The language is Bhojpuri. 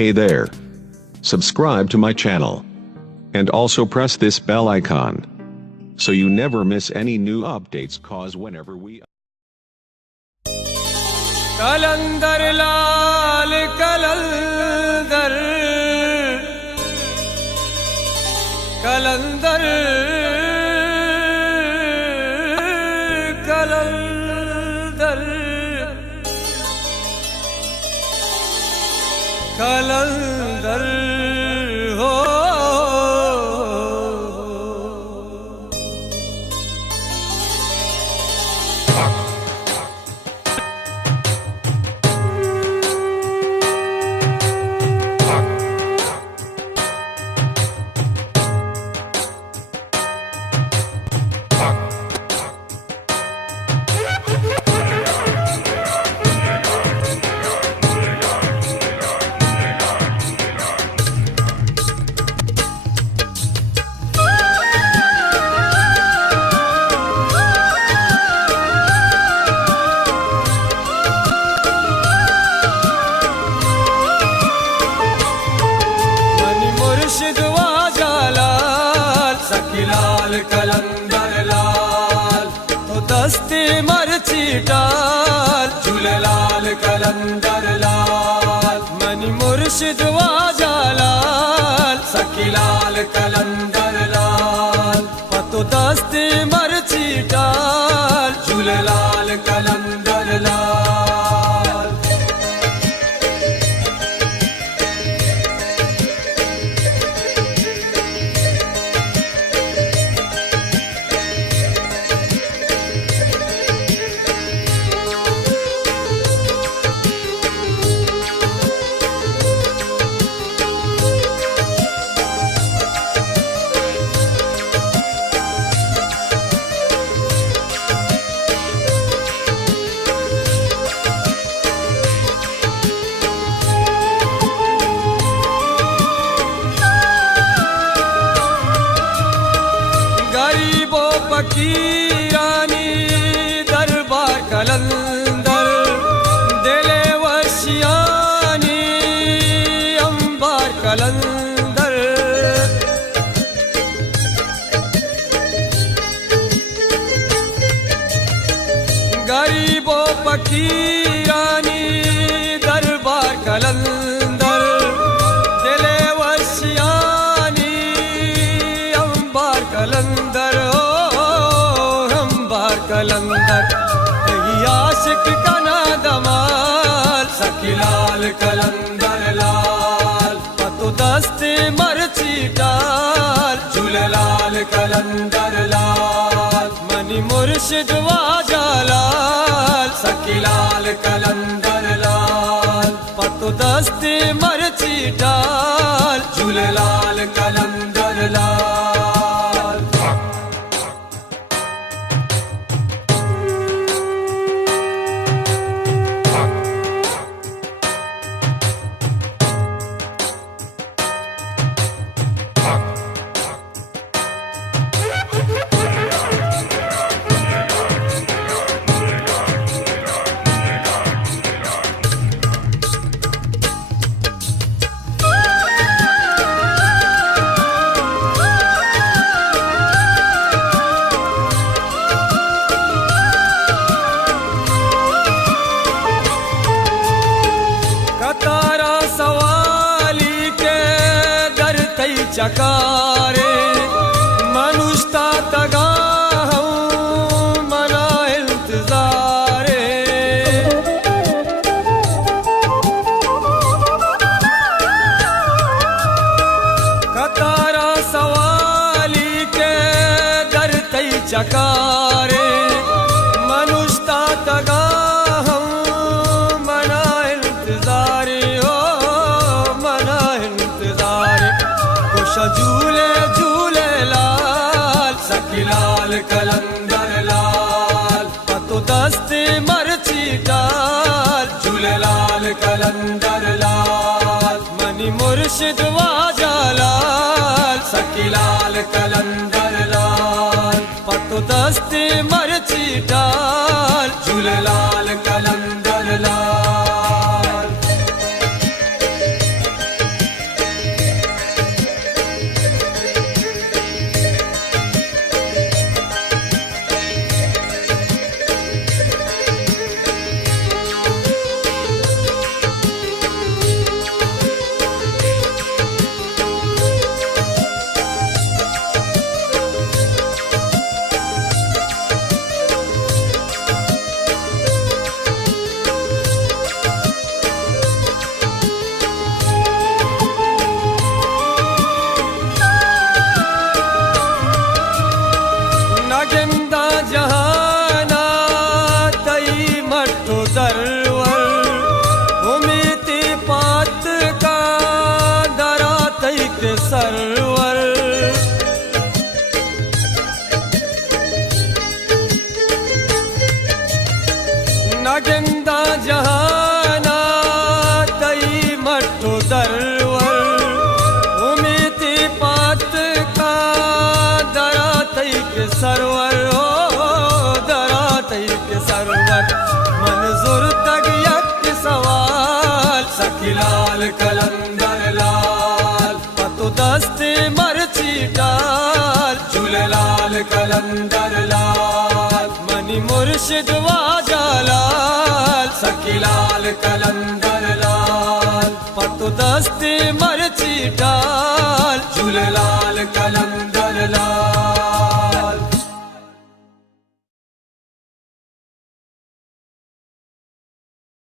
Hey there. Subscribe to my channel. And also press this bell icon. So you never miss any new updates cause whenever we कलंदर लाल कलंदर कलंदर कलंदर कलंदर हो लाल कलंदर लाल तो दस्ते मर्ची डाल झूले लाल कलंदर लाल मनी मुर्शिद वाजा लाल सखी लाल कलंदर लाल तो दस्ते मर्ची डाल झूले लाल कलंदर लाल फकीरानी दरबार कलंदर दिले वशियानी अंबार कलंदर गरीबों फकीरानी दरबार कलंदर दिले वशियानी अंबार कलंदर कलंदर आशिक का नादमाल सखी लाल कलंदर लाल तो दस्ते मर्ची डाल झूले लाल कलंदर लाल मनी मुर्शिद वाजा लाल सखी लाल कलंदर लाल तो दस्ते मर्ची डाल झूले लाल कलंदर लाल चकारे मनुष्ता तगा हूँ मना इंतजारे कतारा सवाली के दर तई चकारे मनुष्ता तगा हूँ मना इंतजारे हो मना इंतजारे झूले झूले लाल सखी लाल कलंदर लाल तो दस्ते मर्ची डाल झूले लाल कलंदर लाल मनी मुर्शिद वाजा लाल सखी लाल कलंदर लाल तो दस्ते मर्ची डाल झूले लाल कलंदर लाल दरवर उमीती पात का दरा तई के सरवर हो दरा तई के सरवर मंजूर तक यक सवाल सखीलाल कलंदर लाल पतु दस्ते मरची डाल झूलेलाल कलंदर लाल मनी मुर्शिद वाजा लाल सखीलाल कलंदर लाल पतु दस्ते मरची डाल झूलेलाल कलंदर लाल